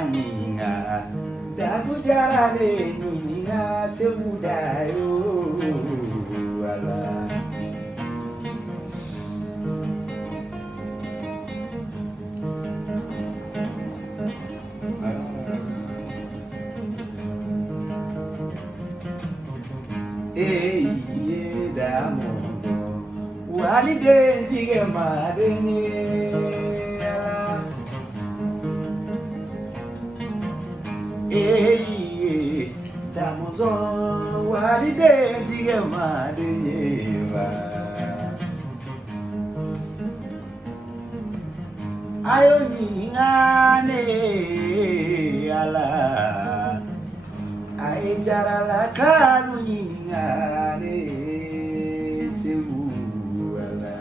Nyinga datu jarane nyinga semudayo wala damozo walide ntige madenye damozo walide ntige madenye ayo nyingane ala ay jarala kanu nyingane sewu ala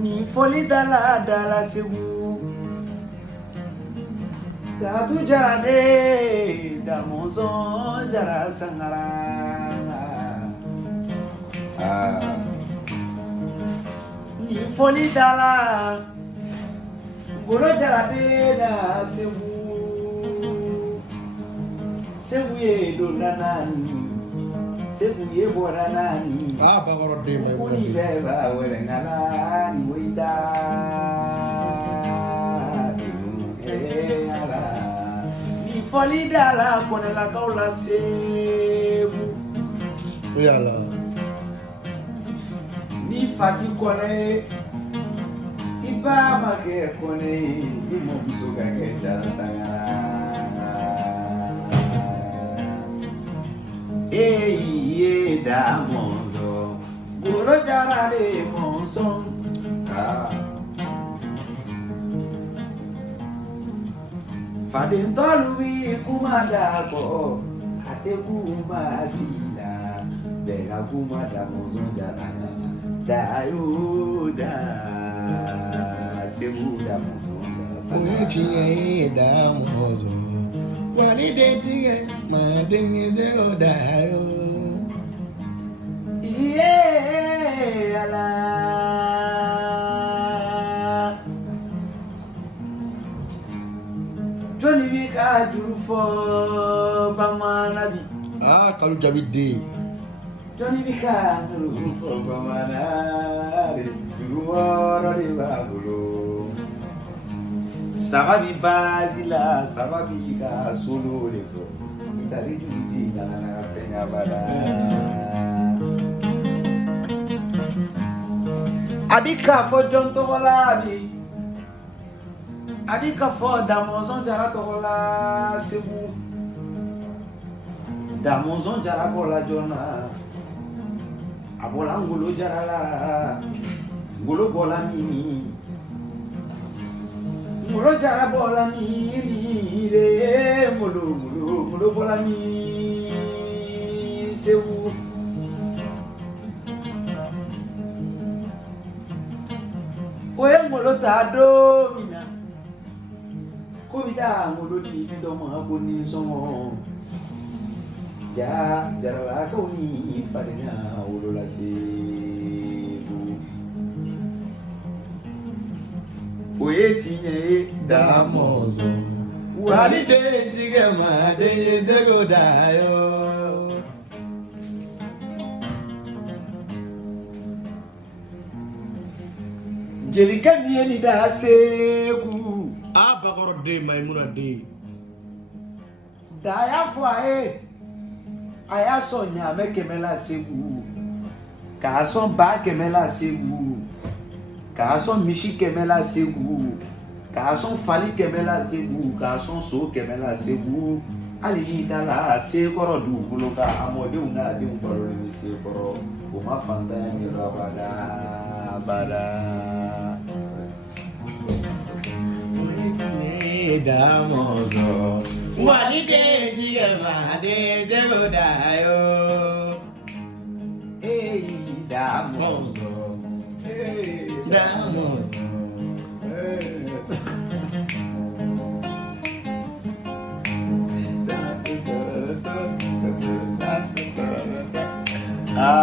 ni foli dala sewu datu jarane damozo jara sangara ni foli dala golo jarane na sewu sebuye donanani sebuye boranani bagoro de mai kuni beba werengala ni wida ala ni folidala konela kaula sebu yala ni fati kone iba make kone ni mo bisoga ke jara sangara damozo goro jarare monson fadin tolubi kumadako ate kumasila bega kumada monson jarana dayuda sebuda monson unchi damozo wani dentige madenye zero dayo ala Johnny Vika Durufo Bamanabi kalu jabi de Johnny Vika Durufo Bamanari Duruoro de Babulo Sababi Basila Sababi Ka Solo Lefo Itali Juti Nana Penya Bada Abika fo John Togola Abika fo Damonzon Jara Togola Sebu Damonzon Jara Bola Jona Abola Ngolo Jara la Ngolo Bola Mimi Ngolo Jara Bola Mimi re Ngolo Bola Mimi Sebu oye ngolo ta domina ko bida ngolo di bido ma ko ni somo ja jarala ko ni fadina wolo la sebu oye tinye damozo walide tige ma de sego dayo Jelika mieni da seku bagoro de maimuna de da ya fo aya so nya me kemela seku ka so ba kemela seku ka so mishi kemela seku ka so fali kemela seku ka so kemela seku ali ni dala se koro du buloka amode una de un koro ni se koro o ma fanda ni rabada bada damozo walide diga de zebodayo damozo Ah.